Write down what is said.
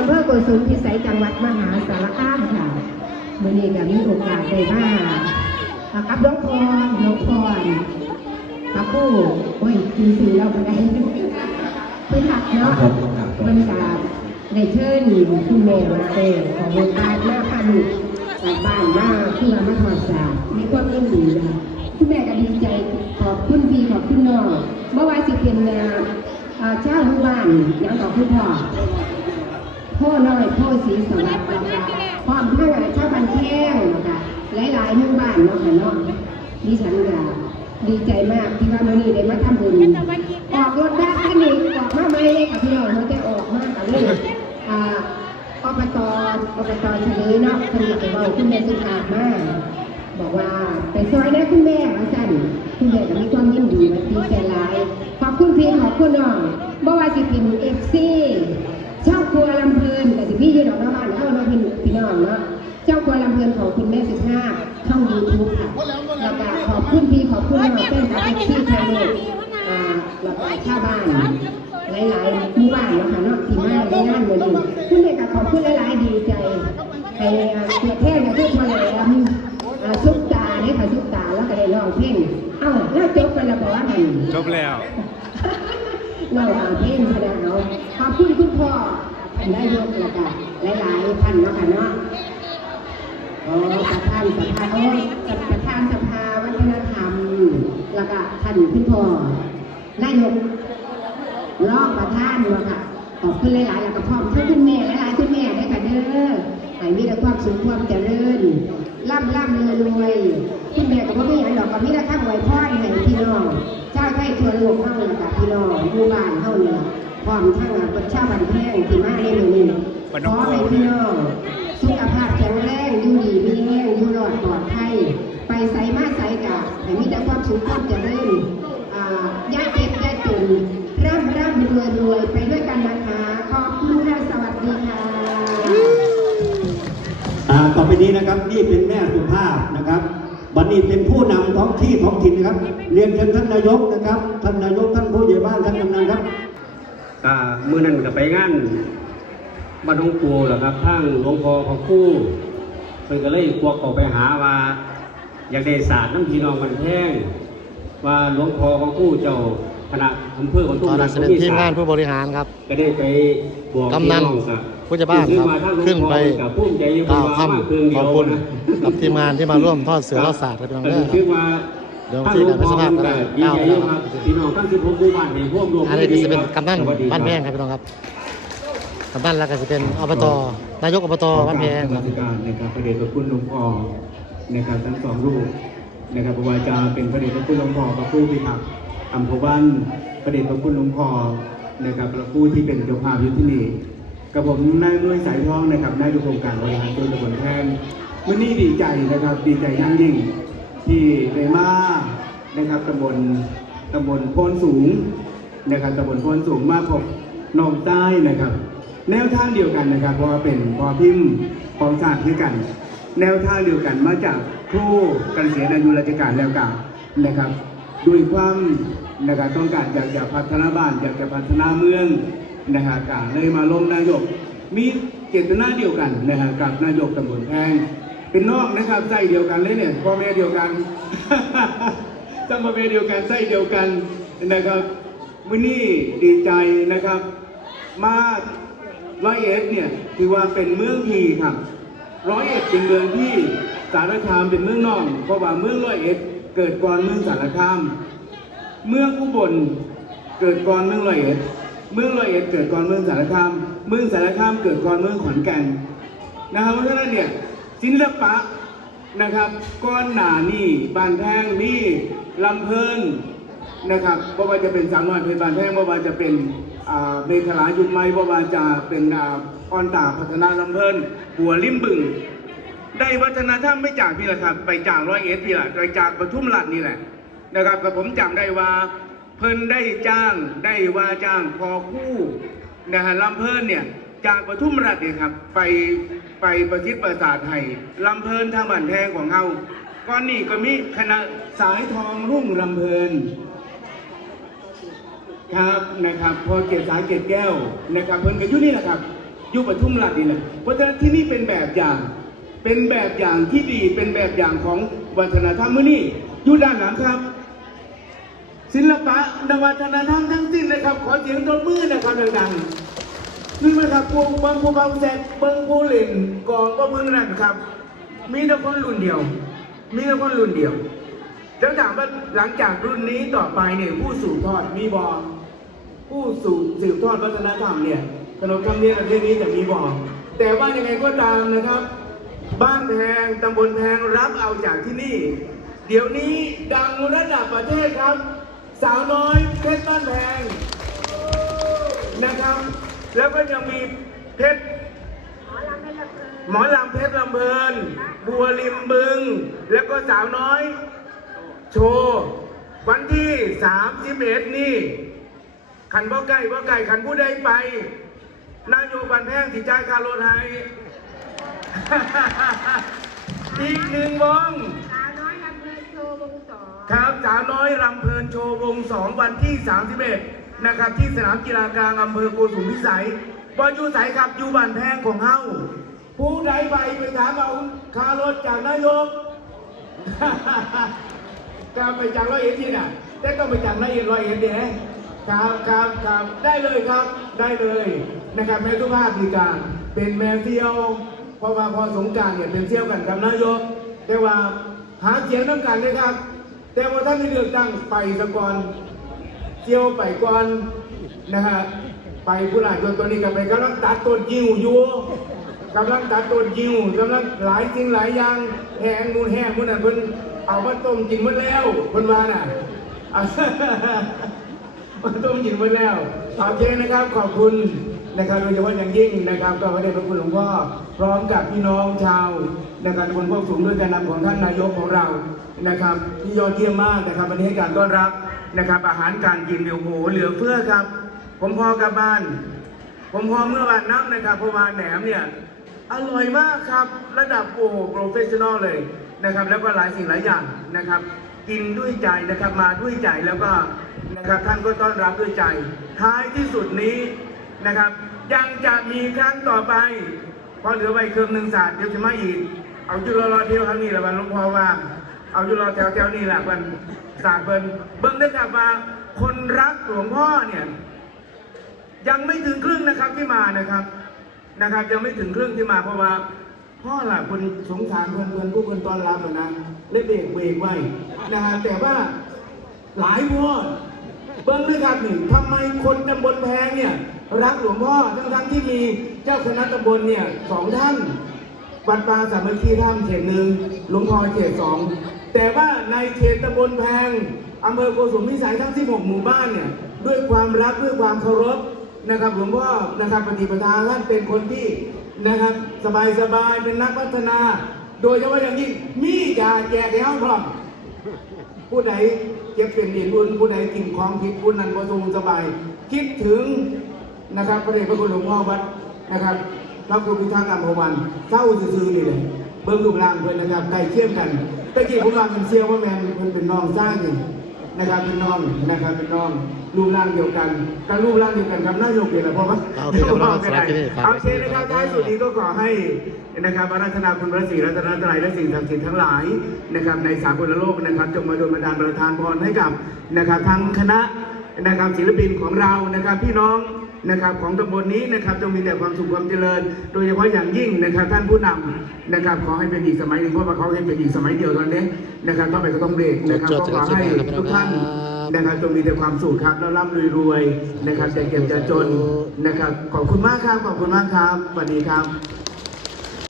อำเภอโกสุมพิสัยจังหวัดมหาสารคามค่ะมื่อนี้ก็มีโอกาสได้มากับน้องพรน้องพรกับผู้โอ้ยจริงๆแล้วก็ได้เพื่อนหักเนาะมันกาได้เชิญคุณแม่มาเป็นของวงการมาพาลูกกบ้านมาเพื่อมาถอดสามีความยินดีนะคุณแม่ก็ดีใจขอบคุณพี่ขอบคุณน้องเมื่อวานสิเป็นเจ้าหมู่บ้านยังขอบคุณพ่อ พ่อน้อยพ่อสีสวัสดิ์นะคะความเพื่อชาวบ้านแข้งนะคะ หลายๆหมู่บ้านเนาะค่ะเนาะดิฉันก็ดีใจมากที่ว่ามื้อนี้ได้มาทำบุญออกรถได้คันนี้ออกมาไม่ได้กับพี่น้องเขาจะออกมากับเลยอ่าอบตอบตเฉลยเนาะเพิ่นอยากไปบอกคุณแม่สุภาพมาก บอกว่าไปซอยได้คุณแม่ว่าสั่นคุณแม่ก็มีความยินดีมาดีใจหลายขอบคุณพี่ขอบคุณน้องบ่ว่าสิเป็นเอฟซี ช่องครัวลำเพลินแต่สิพี่ ยืนออกหน้าบ้านเข้ามาพี่พี่น้องเนาะเจ้าครัวลำเพลินของคุณแม่สุภาพช่องยูทูบค่ะแล้วก็ขอบคุณพี่ขอบคุณน้องเต้นกับพี่ชายเด็กอ่าแล้วก็ชาวบ้านหลายๆหมู่บ้านเนาะค่ะเนาะที่มาในงานวันนี้คุณแม่ก็ขอบคุณหลายๆดีใจให้อ่าตัวแทนกับทุกคนเลยอ่าซุปตาเนี่ยค่ะซุปตาแล้วก็ได้ร้องเพลงเอ้าแล้วจบไปแล้วบอกว่าไงจบแล้วเราเอาเพลงคณะเนาะขอบคุณคุณพ่อ ท่านนายกแล้วก็หลายๆท่านเนาะค่ะเนาะโอ้ประธานสภาโอ้ประธานสภาวัฒนธรรม แล้วก็ท่านคุณพ่อนายกรองประธานเนาะค่ะขอบคุณหลายๆแล้วก็พร้อมทั้งคุณแม่หลายๆคุณแม่ด้วยค่ะเด้อให้มีแต่ความสุขความเจริญร่ำร่ำรวยรวยคุณแม่ก็บ่มีอันดอกก็มีแต่ข้างไว้พ่อให้พี่น้องชาวไทยทั่วโลกเฮาแล้วก็พี่น้องอยู่บ้านเฮานี่ล่ะ พร้อมทั้งประชาบันแพงที่มาในมือนี้ขอให้พี่น้องสุขภาพแข็งแรงอยู่ดีมีแรงอยู่รอดปลอดภัยไปไสมาไสกะให้มีแต่ความสุขความเจริญอ่าอย่าเจ็บย่าจนร่ำร่ำรวยรวยไปด้วยกันนะคะขอบคุณค่ะสวัสดีค่ะอ่าต่อไปนี้นะครับนี่เป็นแม่สุภาพนะครับบัดนี้เป็นผู้นำท้องที่ท้องถิ่นนะครับ เรียนเชิญท่านนายกนะครับ ท่านนายกท่านผู้ใหญ่บ้านท่านกำนันครับ ก็มื้อนั้นก็ไปงานบ้านหลวงปู่แหละครับทางหลวงพ่อพระครู่เพิ่นก็เลยพวกเขาไปหาว่า อยากได้ศาสตร์น้ำพี่น้องมันแพงว่าหลวงพ่อพระครู่เจ้าคณะอำเภอของตทุ่งอนนั้นเป็นทีมงานผู้บริหารครับ ก็ได้ไปบอกกำนันพี่องครับผู้ใหญ่บ้านครับ ขึ้นไปกับภูมิใจอยู่กล่าวว่าคมาเครื่องำเดีขยอบวคุณนะกับทีมงานที่มาร่วมทอดเสือรอดศาสตร์ครับพี่น้องแต่เด้อคิดว่า เดี๋ยวที่การไปสภาพก็ได้ดีก้าไปแล้วครับพี่น้องทั้ง16หมู่บ้านให้ร่วมรวมอันนี้ก็จะเป็นกำนันบ้านแพงครับพี่น้องครับกำนันแล้วก็จะเป็นอบตนายกอบตบ้านแพงครับการการนะครับพระเดชพระคุณหลวงพ่อนะครับทั้งสองรูปนะครับพระวาจาเป็นพระเดชพระคุณหลวงพ่อพระผู้พิทักษ์อัมพวันพระเดชพระคุณหลวงพ่อนะครับพระผู้ที่เป็นเจ้าภาพอยู่ที่นี่กับผมนายนุ้ยสายทองนะครับนายดุโครงการบริหารส่วนตำบลแทนวันนี้ดีใจนะครับดีใจยั่งยิ่ง ที่ได้มานะครับตำบลตำบลโพนสูงนะครับตำบลโพนสูงมาพบนองใต้นะครับ แนวทางเดียวกันนะครับ เพราะว่าเป็นพอพิมพ์ของชาติด้วยกัน แนวทางเดียวกันมาจากครูกันเสียอายุราชการแล้วกันนะครับด้วยความนะครับต้องการอยากจะพัฒนาบ้านอยากจะพัฒนาเมืองนะครับการเลยมาลงนายกมีเจตนาเดียวกันนะครับกับนายกตำบลแพง เป็นนอกนะครับไส้เดียวกันเลยเนี่ยพ่อแม่เดียวกันจำพ่อแม่เดียวกันไส้เดียวกันนะครับมื้อนี้ดีใจนะครับ มาร้อยเอ็ดเนี่ยถือว่าเป็นเมืองที่ครับร้อยเอ็ดเป็นเมืองที่สารคามเป็นเมืองนอง เพราะว่าเมืองร้อยเอ็ดเกิดก่อนเมืองสารคาม เมืองอุบลเกิดก่อนเมืองร้อยเอ็ดเมืองร้อยเอ็ดเกิดก่อนเมืองสารคาม เมืองสารคามเกิดก่อนเมืองขอนแก่นนะครับเพราะฉะนั้นเนี่ย ศิลปะนะครับก้อนหนานี่บานแพงมีลำเพลินนะครับเพราะว่าจะเป็นสามน้อยเพชรบานแพงเพราะว่าจะเป็นอ่าเมฆลายุคใหม่เพราะว่าจะเป็นอ่าออนตาพัฒนาลำเพลินหัวลิมบึง ได้วัฒนธรรมไม่จากพี่ละครับ ไปจากร้อยเอ็ดพี่ละไปจากปทุมรัฐนี่แหละนะครับกับผมจำได้ว่าเพิ่นได้จ้างได้ว่าจ้างพอคู่นะฮะลำเพลินเนี่ยจากปทุมรัฐเนี่ยครับไป ไปประทิษประสาทไทยลำเพลินทางบ้านแพงของเฮาก้อนนี้ก็มีคณะสายทองรุ่งลำเพลิน ครับนะครับ พอเกศสายเกศแก้วนะครับเพิ่นก็อยู่นี่แหละครับอยู่ปทุมราชนี่แหละเพราะฉะนั้นที่นี่เป็นแบบอย่าง เป็นแบบอย่างที่ดีเป็นแบบอย่างของวัฒนธรรมมื้อนี้อยู่ด้านหลังครับ ศิลปะนวัฒนธรรมทั้งสิ้นเลยครับ ขอเสียงตบมือนะครับดังๆ นี่ไหมครับพวกบางผู้บางแซกเบิ้งผู้เล่นกองก็เบิ้งนั่นครับ มีแต่คนรุ่นเดียว มีแต่คนรุ่นเดียวแล้วถามว่าหลังจากรุ่นนี้ต่อไปเนี่ยผู้สืบทอดมีบอผู้สืบสืบทอดวัฒนธรรมเนี่ยขนบธรรมเนียมประเทศนี้จะมีบอแต่ว่ายังไงก็ตามนะครับ บ้านแพงตำบลแพงรับเอาจากที่นี่ เดี๋ยวนี้ดังระดับประเทศครับ สาวน้อยเพชรบ้านแพงนะครับ แล้วก็ยังมีเพชรหมอลำเพชรลำเพลิน บัวริมบึง แล้วก็สาวน้อย โชว์วันที่31นี่ขันบ่ใกล้บ่ไก่ขันผู้ใดไปนายโยบันแพงสิจ่ายคาโรไทยอีกหนึ่งวงสาวน้อยลำเพลินโชว์วงสองครับสาวน้อยรำเพลินโชว์วงสองวันที่31 นะครับที่สนามกีฬากลางอำเภอโกสุมพิสัยบอลยูใสายครับยูบ้านแพงของเฮาผู้ใดไปไปถามเอาคารถจากนายกกาไปจากร้อยเอ็ดที่น่ะแต่ต้องไปจากร้อยเอ็ดร้อยเอ็ดเด้ครับครับครับได้เลยครับได้เลยนะครับแม่ทุกภาพดีการเป็นแม่เที่ยวเพอมาพอสงการเนี่ยเป็นเที่ยวกันกับนายก แต่ว่าหาเสียงน้ำกันเลยครับ แต่ว่าท่านไม่เลือกตั้งไปสะก่อน เที่ยวไปก่อนนะฮะไปผู้หลายจนตัวนี้ก็ไปกำลังตัดต้นยิวอยู่กำลังตัดต้นยิวกำลังหลายสิ่งหลายอย่างแห้งมูนแห้งมูนน่ะเพิ่นเอามาต้มกินหมดแล้วเพิ่นว่าน่ะอะมาต้มกินหมดแล้วโอเคนะครับขอบคุณนะครับโดยเฉพาะอย่างยิ่งนะครับ ก็พระเดชพระคุณหลวงพ่อพร้อมกับพี่น้องชาวนะครับตำบลพวกสูงด้วยการนำของท่านนายกของเรานะครับที่ยอดเยี่ยมมากนะครับวันนี้ให้การต้อนรับ นะครับ อาหารการกินเดี๋ยวโหเหลือเฟือครับ ผมพอกลับบ้าน ผมพอเมื่อวานน้ำนะครับเพราะว่าแหนมเนี่ยอร่อยมากครับ ระดับโอ้โหโปรเฟชชั่นอลเลยนะครับ แล้วก็หลายสิ่งหลายอย่างนะครับ กินด้วยใจนะครับมาด้วยใจแล้วก็นะครับท่านก็ต้อนรับด้วยใจ ท้ายที่สุดนี้นะครับ ยังจะมีครั้งต่อไปเพอเหลือไว้เครื่องหนึ่งศาสตร์เดี๋ยวจะมาอีก เอาจุลรอเที่ยวครั้งนี้ละวันหลวงพ่อว่า เอาจุลรอแถวแถวๆนี้แหละวัน ศาสตร์เบิ้นเบิ้งได้ครับว่าคนรักหลวงพ่อเนี่ย ยังไม่ถึงครึ่งนะครับที่มานะครับนะครับ ยังไม่ถึงครึ่งที่มาเพราะว่าพ่อหล่ะคนสงสารคนคนผู้คนตอนรับนะเลยเบรกเบรกไว้นะฮะแต่ว่าหลายพ่อเบิ้งเลยครับหนึ่งทำไมคนตำบลแพงเนี่ย รักหลวงพ่อทั้งทั้งที่มีเจ้าคณะตำบลเนี่ยสองท่านวัดปาสามัคคีท่ามเขตหนึ่งหลวงพ่อเขตสอง แต่ว่าในเขตตำบลแพงอำเภอโกสุมพิสัยทั้ง 16 หมู่บ้านเนี่ยด้วยความรักด้วยความเคารพนะครับหลวงพ่อนะครับปฏิปทาท่านเป็นคนที่นะครับสบายสบายๆเป็นนักพัฒนา โดยเฉพาะอย่างยิ่งมียาแจกให้เขาพร้อมผู้ใดเก็บเป็นดินบุญผู้ใดกินของผิดผู้นั้นประทรงสบาย คิดถึงนะครับพระเดชพระคุณหลวงพ่อวัดนะครับพระคุณพิทักษ์อัมพวันเศร้าซื่อๆนี่เลยเบิ้งรูปร่างเพื่อนนะครับใกล้เคียงกัน ตะกี้ผมว่ามันเซียวว่าแมนมันเป็นน้องสร้างนี่นะครับเป็นน้องนะครับเป็นน้องรูปร่างเดียวกันกันรูปร่างเดียวกันครับน่ายกเดียวกันเพราะว่าเอาโอเคครับเราสำหรับที่นี่ฝากไว้โอเคนะครับท้ายสุดนี้ก็ขอให้นะครับอารัธนาคุณพระศรีรัตนตรัยและสิ่งศักดิ์สิทธิ์ทั้งหลายนะครับในสากลโลกนะครับจงมาโดนบันดาลประทานพรให้กับนะครับทั้งคณะนะครับศิลปินของเรานะครับพี่น้อง นะครับของตำบลนี้นะครับจงมีแต่ความสุขความเจริญ โดยเฉพาะอย่างยิ่งนะครับท่านผู้นำนะครับขอให้เป็นอีกสมัยหนึ่งเพราะว่าเขาให้เป็นอีกสมัยเดียวตอนนี้นะครับต้องไปก็ต้องเบรกนะครับก็ขอให้ทุกท่านนะครับจงมีแต่ความสุขครับแล้วร่ำรวยๆนะครับจะเก็บจะจนนะครับขอบคุณมากครับขอบคุณมากครับสวัสดีครับ